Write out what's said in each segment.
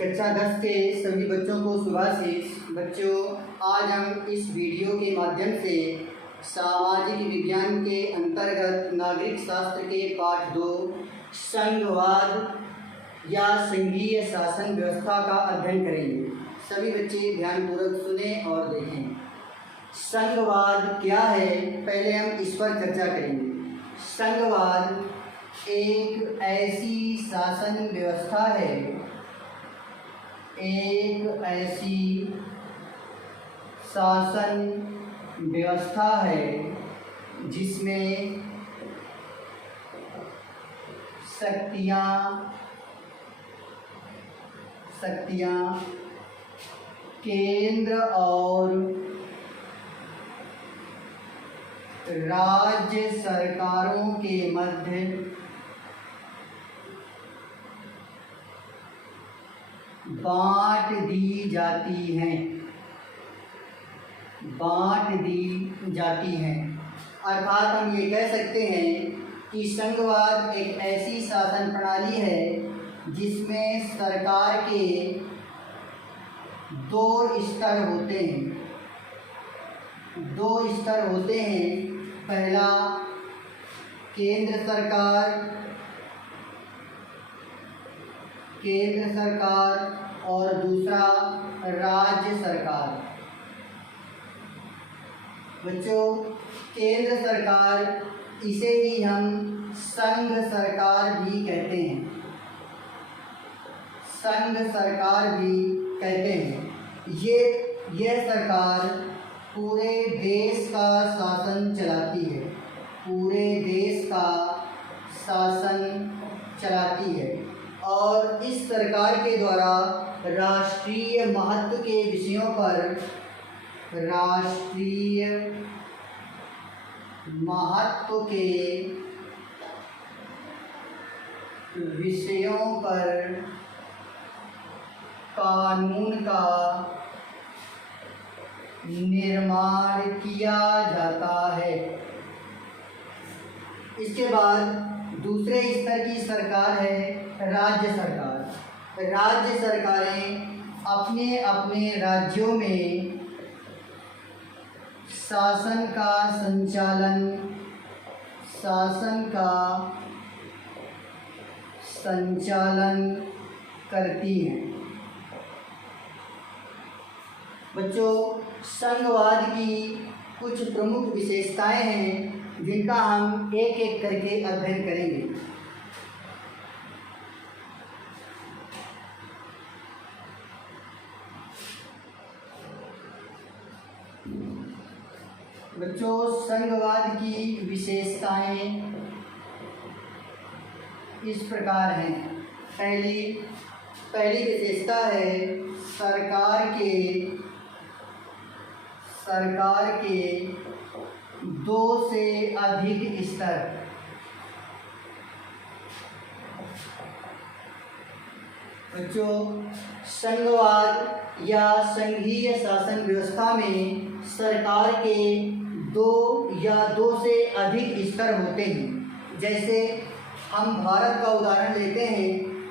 कक्षा 10 के सभी बच्चों को शुभाशीष। बच्चों, आज हम इस वीडियो के माध्यम से सामाजिक विज्ञान के अंतर्गत नागरिक शास्त्र के पाठ 2 संघवाद या संघीय शासन व्यवस्था का अध्ययन करेंगे। सभी बच्चे ध्यानपूर्वक सुने और देखें। संघवाद क्या है, पहले हम इस पर चर्चा करेंगे। संघवाद एक ऐसी शासन व्यवस्था है, एक ऐसी शासन व्यवस्था है जिसमें शक्तियाँ केंद्र और राज्य सरकारों के मध्य बांट दी जाती हैं। अर्थात हम ये कह सकते हैं कि संघवाद एक ऐसी शासन प्रणाली है जिसमें सरकार के 2 स्तर होते हैं। पहला केंद्र सरकार और दूसरा राज्य सरकार। बच्चों, केंद्र सरकार, इसे ही हम संघ सरकार भी कहते हैं। यह सरकार पूरे देश का शासन चलाती है और इस सरकार के द्वारा राष्ट्रीय महत्व के विषयों पर कानून का निर्माण किया जाता है। इसके बाद दूसरे स्तर की सरकार है राज्य सरकार। राज्य सरकारें अपने अपने राज्यों में शासन का संचालन करती हैं। बच्चों, संघवाद की कुछ प्रमुख विशेषताएं हैं जिनका हम एक एक करके अध्ययन करेंगे। बच्चों, संघवाद की विशेषताएं इस प्रकार हैं। पहली विशेषता है सरकार के 2 से अधिक स्तर। बच्चों, संघवाद या संघीय शासन व्यवस्था में सरकार के 2 या 2 से अधिक स्तर होते हैं। जैसे हम भारत का उदाहरण लेते हैं।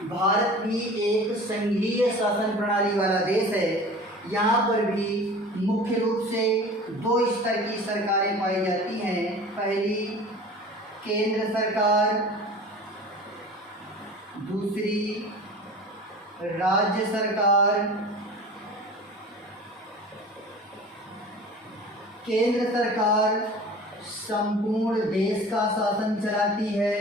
भारत भी एक संघीय शासन प्रणाली वाला देश है। यहाँ पर भी मुख्य रूप से 2 स्तर की सरकारें पाई जाती हैं। पहली केंद्र सरकार, दूसरी राज्य सरकार। केंद्र सरकार संपूर्ण देश का शासन चलाती है,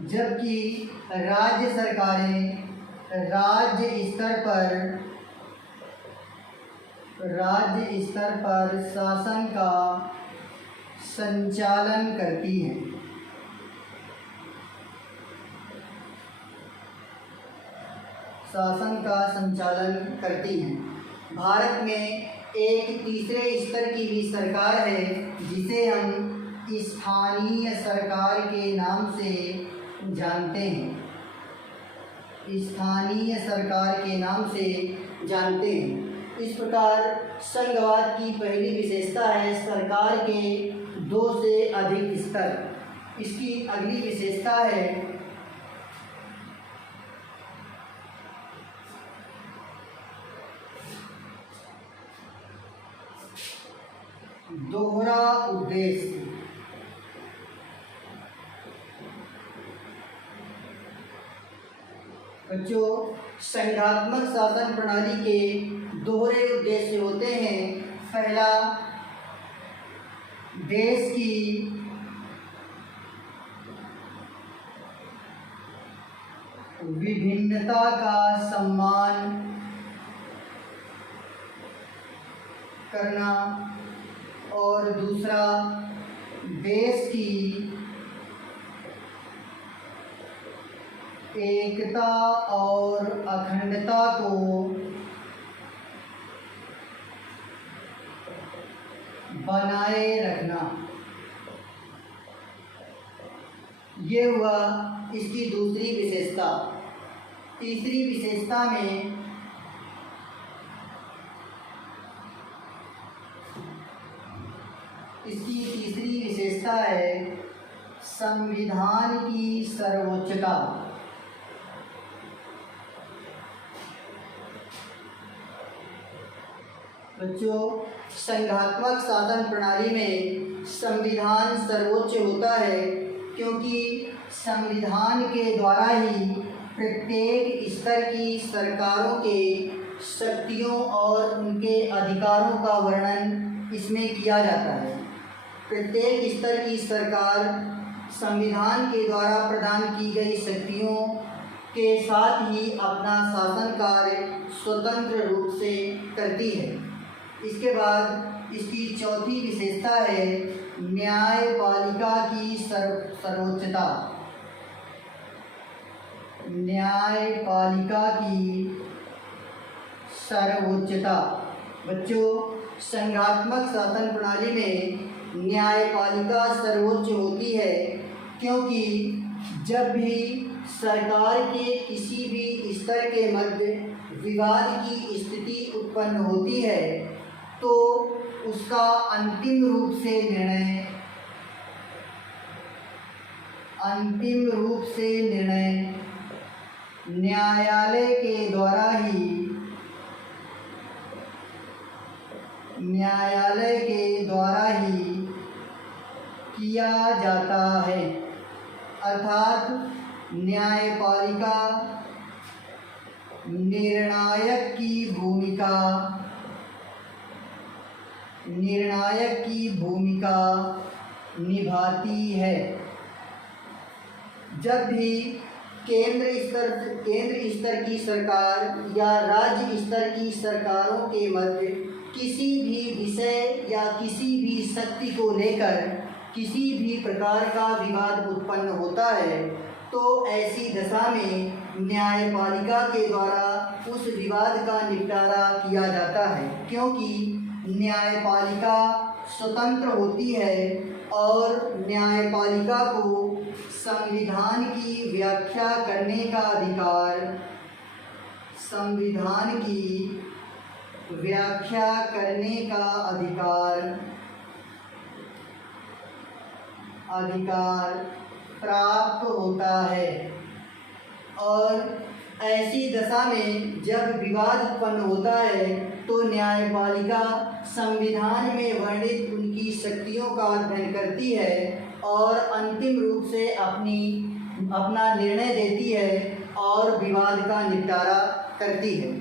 जबकि राज्य सरकारें राज्य स्तर पर शासन का संचालन करती हैं। भारत में एक तीसरे स्तर की भी सरकार है जिसे हम स्थानीय सरकार के नाम से जानते हैं। इस प्रकार संघवाद की पहली विशेषता है सरकार के 2 से अधिक स्तर। इसकी अगली विशेषता है दोहरा उद्देश्य। बच्चों, संघात्मक शासन प्रणाली के दोहरे उद्देश्य होते हैं। पहला, देश की विभिन्नता का सम्मान करना और दूसरा, देश की एकता और अखंडता को बनाए रखना। ये हुआ इसकी दूसरी विशेषता। तीसरी विशेषता में इसकी तीसरी विशेषता है संविधान की सर्वोच्चता। बच्चों, संघात्मक शासन प्रणाली में संविधान सर्वोच्च होता है, क्योंकि संविधान के द्वारा ही प्रत्येक स्तर की सरकारों के शक्तियों और उनके अधिकारों का वर्णन इसमें किया जाता है। प्रत्येक स्तर की सरकार संविधान के द्वारा प्रदान की गई शक्तियों के साथ ही अपना शासन कार्य स्वतंत्र रूप से करती है। इसके बाद इसकी चौथी विशेषता है न्यायपालिका की सर्वोच्चता। न्यायपालिका की सर्वोच्चता। बच्चों, संघात्मक शासन प्रणाली में न्यायपालिका सर्वोच्च होती है, क्योंकि जब भी सरकार के किसी भी स्तर के मध्य विवाद की स्थिति उत्पन्न होती है तो उसका अंतिम रूप से निर्णय न्यायालय के द्वारा ही किया जाता है। अर्थात न्यायपालिका निर्णायक की भूमिका निभाती है। जब भी केंद्र स्तर की सरकार या राज्य स्तर की सरकारों के मध्य किसी भी विषय या किसी भी शक्ति को लेकर किसी भी प्रकार का विवाद उत्पन्न होता है, तो ऐसी दशा में न्यायपालिका के द्वारा उस विवाद का निपटारा किया जाता है, क्योंकि न्यायपालिका स्वतंत्र होती है और न्यायपालिका को संविधान की व्याख्या करने का अधिकार प्राप्त होता है। और ऐसी दशा में जब विवाद उत्पन्न होता है तो न्यायपालिका संविधान में वर्णित उनकी शक्तियों का अध्ययन करती है और अंतिम रूप से अपना निर्णय देती है और विवाद का निपटारा करती है।